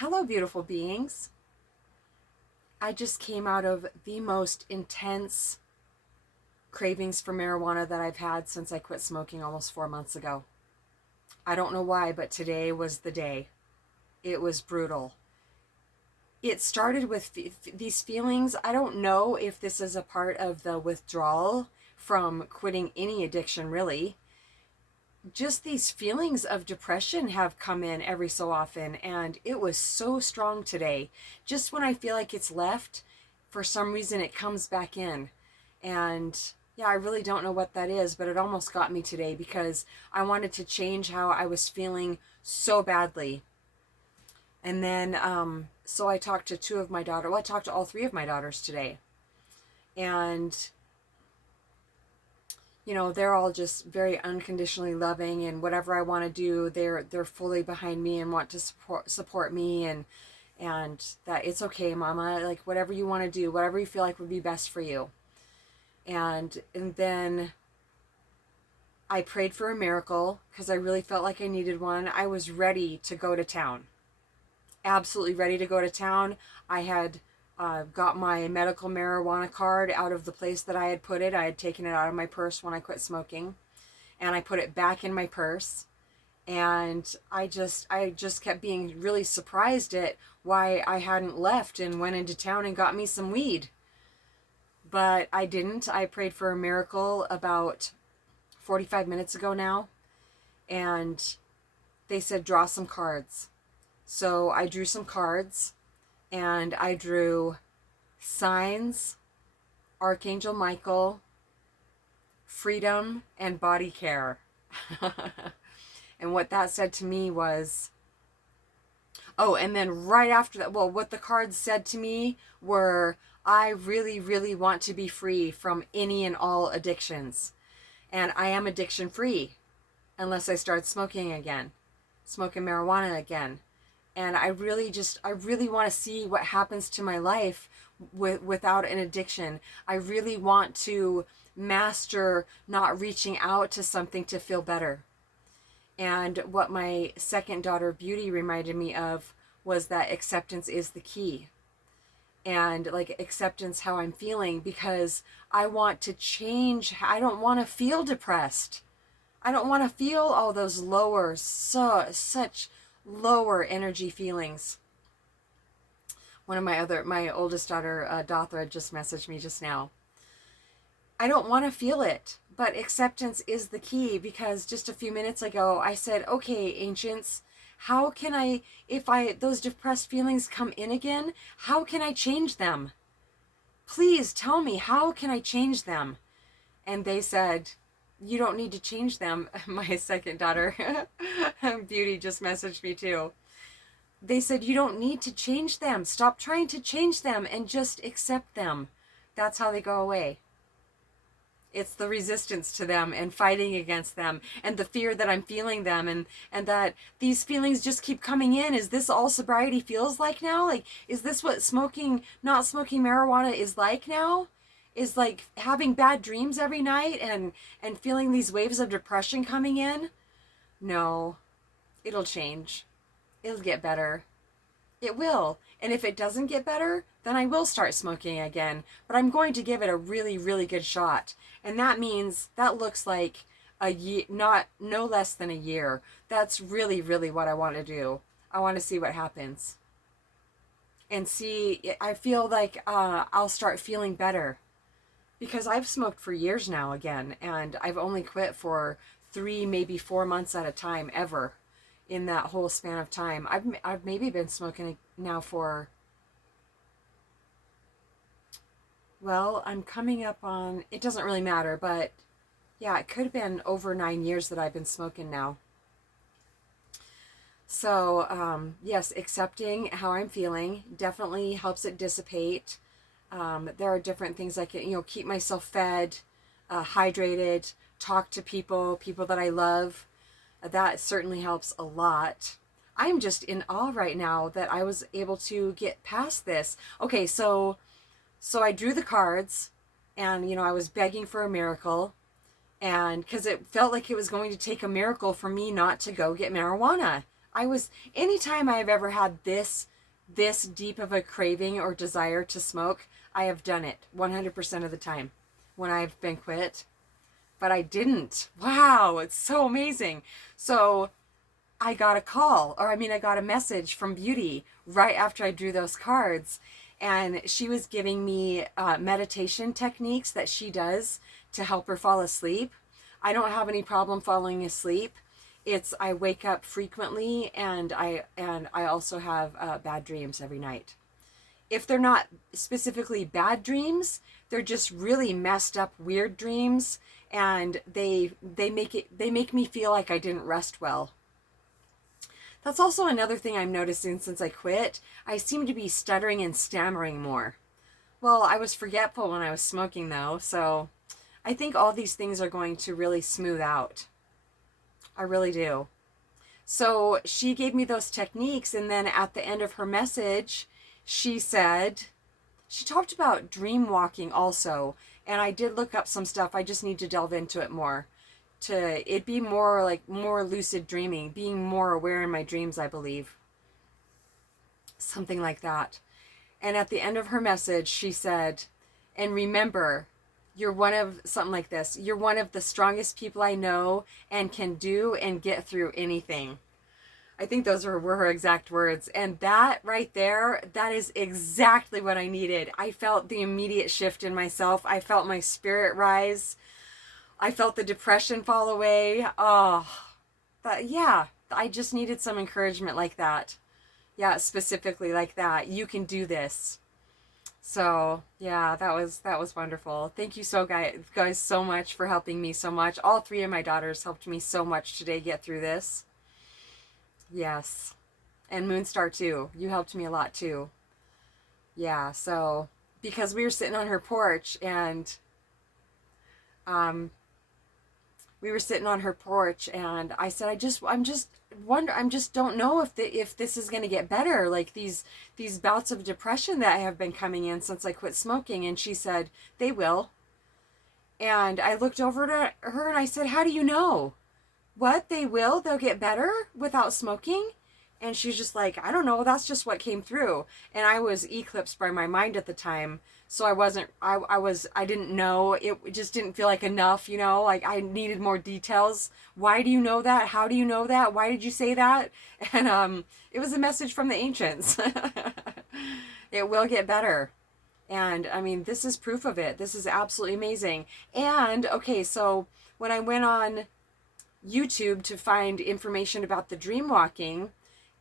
Hello, beautiful beings. I just came out of the most intense cravings for marijuana that I've had since I quit smoking almost 4 months ago. I don't know why, but today was the day. It was brutal. It started with these feelings. I don't know if this is a part of the withdrawal from quitting any addiction, really. Just these feelings of depression have come in every so often, and it was so strong today. Just when I feel like it's left, for some reason it comes back in. And yeah, I really don't know what that is, but it almost got me today because I wanted to change how I was feeling so badly. And then so I talked to two of my daughters. Well, I talked to all three of my daughters today, and they're all just very unconditionally loving, and whatever I want to do, they're fully behind me and want to support me, and that it's okay, mama, like whatever you want to do, whatever you feel like would be best for you. And then I prayed for a miracle because I really felt like I needed one. I was ready to go to town. Absolutely ready to go to town. I had got my medical marijuana card out of the place that I had put it. I had taken it out of my purse when I quit smoking, and I put it back in my purse. And I just kept being really surprised at why I hadn't left and went into town and got me some weed. But I didn't. I prayed for a miracle about 45 minutes ago now, and they said draw some cards. So I drew some cards, and I drew signs, Archangel Michael, freedom, and body care. And what that said to me was, oh, and then right after that, well, what the cards said to me were, I really, really want to be free from any and all addictions. And I am addiction free unless I start smoking again, smoking marijuana again. And I really want to see what happens to my life without an addiction. I really want to master not reaching out to something to feel better. And what my second daughter, Beauty, reminded me of was that acceptance is the key. And like acceptance how I'm feeling, because I want to change. I don't want to feel depressed. I don't want to feel all those such lower energy feelings. One of my oldest daughter, Dothra, just messaged me just now. I don't want to feel it, but acceptance is the key, because just a few minutes ago I said, okay, ancients, how can I, if those depressed feelings come in again, how can I change them? Please tell me, how can I change them? And they said, you don't need to change them. My second daughter, Beauty, just messaged me too. They said, you don't need to change them. Stop trying to change them and just accept them. That's how they go away. It's the resistance to them and fighting against them and the fear that I'm feeling them, and that these feelings just keep coming in. Is this all sobriety feels like now? Like, is this what not smoking marijuana is like now? Is like having bad dreams every night and feeling these waves of depression coming in? No, it'll change. It'll get better. It will. And if it doesn't get better, then I will start smoking again. But I'm going to give it a really, really good shot. And that means that looks like a year, no less than a year. That's really, really what I want to do. I want to see what happens. And see, I feel like I'll start feeling better. Because I've smoked for years now again. And I've only quit for 3, maybe 4 months at a time ever. In that whole span of time, I've maybe been smoking now for, well, I'm coming up on, it doesn't really matter, but yeah, it could have been over 9 years that I've been smoking now. So yes, accepting how I'm feeling definitely helps it dissipate. There are different things I can, keep myself fed, hydrated, talk to people that I love. That certainly helps a lot. I'm just in awe right now that I was able to get past this. Okay, so I drew the cards, and I was begging for a miracle, and because it felt like it was going to take a miracle for me not to go get marijuana. anytime I've ever had this deep of a craving or desire to smoke, I have done it 100% of the time when I've been quit. But I didn't. Wow, it's so amazing. So I got a call, or I mean, I got a message from Beauty right after I drew those cards. And she was giving me meditation techniques that she does to help her fall asleep. I don't have any problem falling asleep. I wake up frequently, and I also have bad dreams every night. If they're not specifically bad dreams, they're just really messed up, weird dreams, and they make me feel like I didn't rest well. That's also another thing I'm noticing since I quit. I seem to be stuttering and stammering more. Well, I was forgetful when I was smoking though, so I think all these things are going to really smooth out. I really do. So she gave me those techniques, and then at the end of her message, she talked about dream walking also, and I did look up some stuff. I just need to delve into it more. To it be more lucid dreaming, being more aware in my dreams, I believe. Something like that. And at the end of her message, she said, and remember, you're one of the strongest people I know and can do and get through anything. I think those were her exact words. And that right there, that is exactly what I needed. I felt the immediate shift in myself. I felt my spirit rise. I felt the depression fall away. Oh, yeah, I just needed some encouragement like that. Yeah, specifically like that. You can do this. So yeah, that was wonderful. Thank you guys so much for helping me so much. All three of my daughters helped me so much today get through this. Yes. And Moonstar too. You helped me a lot too. Yeah, so because we were sitting on her porch, and I said, I just don't know if this is going to get better, like these bouts of depression that have been coming in since I quit smoking. And she said, they will. And I looked over to her and I said, how do you know? What? They will? They'll get better without smoking? And she's just like, I don't know, that's just what came through. And I was eclipsed by my mind at the time. So I didn't know. It just didn't feel like enough, like I needed more details. Why do you know that? How do you know that? Why did you say that? And it was a message from the ancients. It will get better. And I mean, this is proof of it. This is absolutely amazing. And okay, so when I went on YouTube to find information about the dream walking,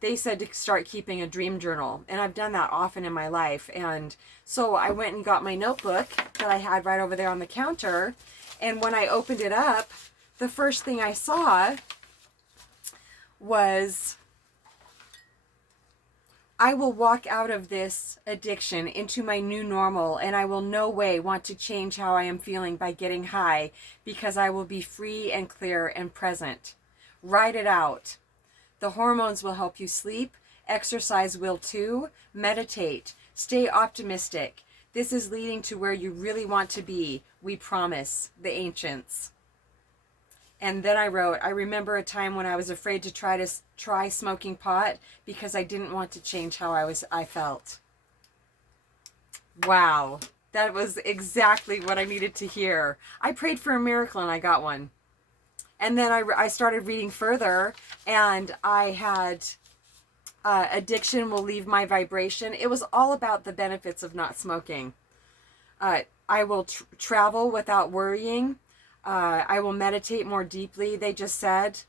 they said to start keeping a dream journal. And I've done that often in my life. And so I went and got my notebook that I had right over there on the counter. And when I opened it up, the first thing I saw was, I will walk out of this addiction into my new normal, and I will no way want to change how I am feeling by getting high, because I will be free and clear and present. Write it out. The hormones will help you sleep. Exercise will too. Meditate. Stay optimistic. This is leading to where you really want to be. We promise. The ancients. And then I wrote, I remember a time when I was afraid to try smoking pot because I didn't want to change how I felt. Wow. That was exactly what I needed to hear. I prayed for a miracle and I got one. And then I started reading further, and I had addiction will leave my vibration. It was all about the benefits of not smoking. I will travel without worrying. I will meditate more deeply, they just said.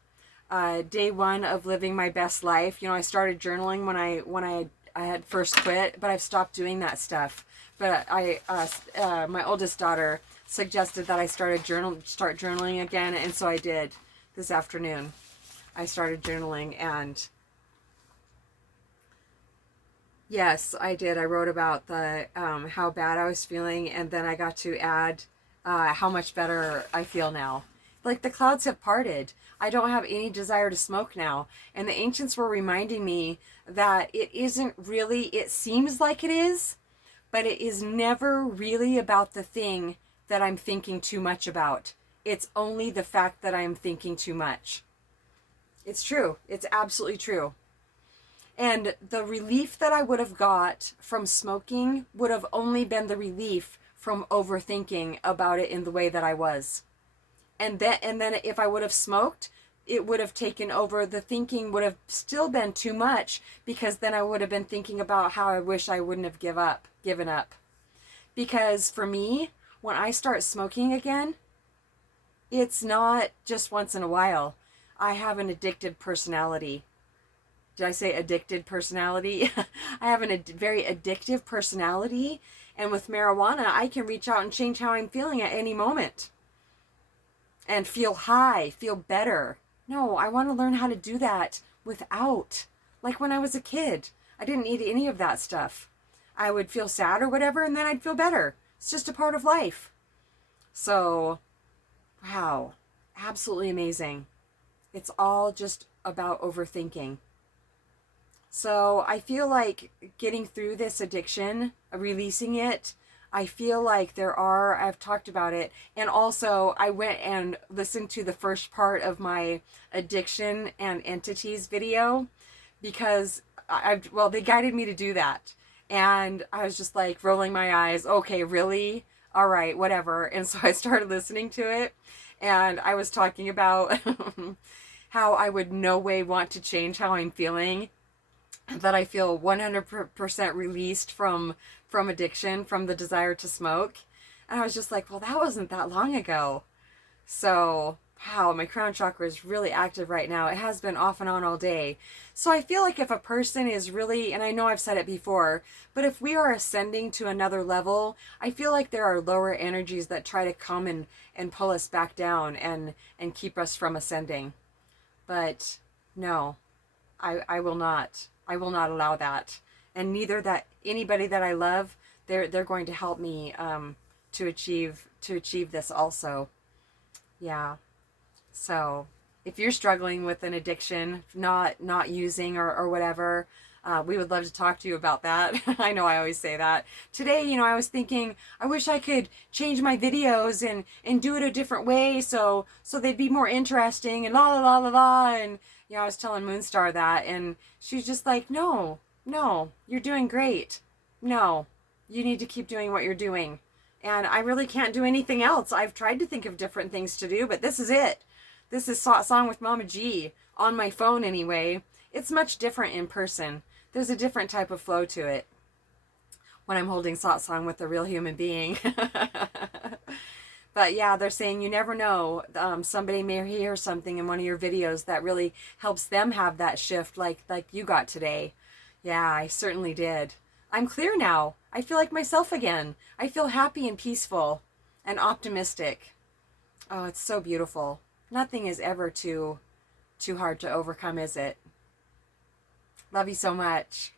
Day one of living my best life. I started journaling when I had first quit, but I've stopped doing that stuff. But my oldest daughter suggested that I start journaling again, and so I did this afternoon. I started journaling, and yes, I did. I wrote about the how bad I was feeling, and then I got to add how much better I feel now. Like the clouds have parted. I don't have any desire to smoke now. And the ancients were reminding me that it isn't really, it seems like it is, but it is never really about the thing that I'm thinking too much about. It's only the fact that I'm thinking too much. It's true. It's absolutely true. And the relief that I would have got from smoking would have only been the relief from overthinking about it in the way that I was. And then if I would have smoked, it would have taken over. The thinking would have still been too much, because then I would have been thinking about how I wish I wouldn't have given up. Because for me, when I start smoking again, it's not just once in a while. I have an addictive personality. Did I say addicted personality? I have a very addictive personality, and with marijuana, I can reach out and change how I'm feeling at any moment and feel high, feel better. No, I want to learn how to do that without. Like when I was a kid, I didn't need any of that stuff. I would feel sad or whatever, and then I'd feel better. It's just a part of life. So, wow, absolutely amazing. It's all just about overthinking. So I feel like getting through this addiction, releasing it, I feel like I've talked about it. And also I went and listened to the first part of my addiction and entities video, because they guided me to do that. And I was just like rolling my eyes. Okay, really? All right, whatever. And so I started listening to it, and I was talking about how I would no way want to change how I'm feeling, that I feel 100% released from addiction, from the desire to smoke. And I was just like, well, that wasn't that long ago. So, wow, my crown chakra is really active right now. It has been off and on all day. So I feel like if a person is really, and I know I've said it before, but if we are ascending to another level, I feel like there are lower energies that try to come and pull us back down and keep us from ascending. But no, I will not. I will not allow that. And neither that anybody that I love, they're going to help me to achieve this also. Yeah. So if you're struggling with an addiction, not using or whatever, we would love to talk to you about that. I know I always say that. Today, I was thinking, I wish I could change my videos and do it a different way so they'd be more interesting and la la la la la. And I was telling Moonstar that, and she's just like, no, you're doing great. No, you need to keep doing what you're doing. And I really can't do anything else. I've tried to think of different things to do, but this is it. This is Song with Mama G on my phone anyway. It's much different in person. There's a different type of flow to it when I'm holding satsang with a real human being. But yeah, they're saying you never know. Somebody may hear something in one of your videos that really helps them have that shift like you got today. Yeah, I certainly did. I'm clear now. I feel like myself again. I feel happy and peaceful and optimistic. Oh, it's so beautiful. Nothing is ever too hard to overcome, is it? Love you so much.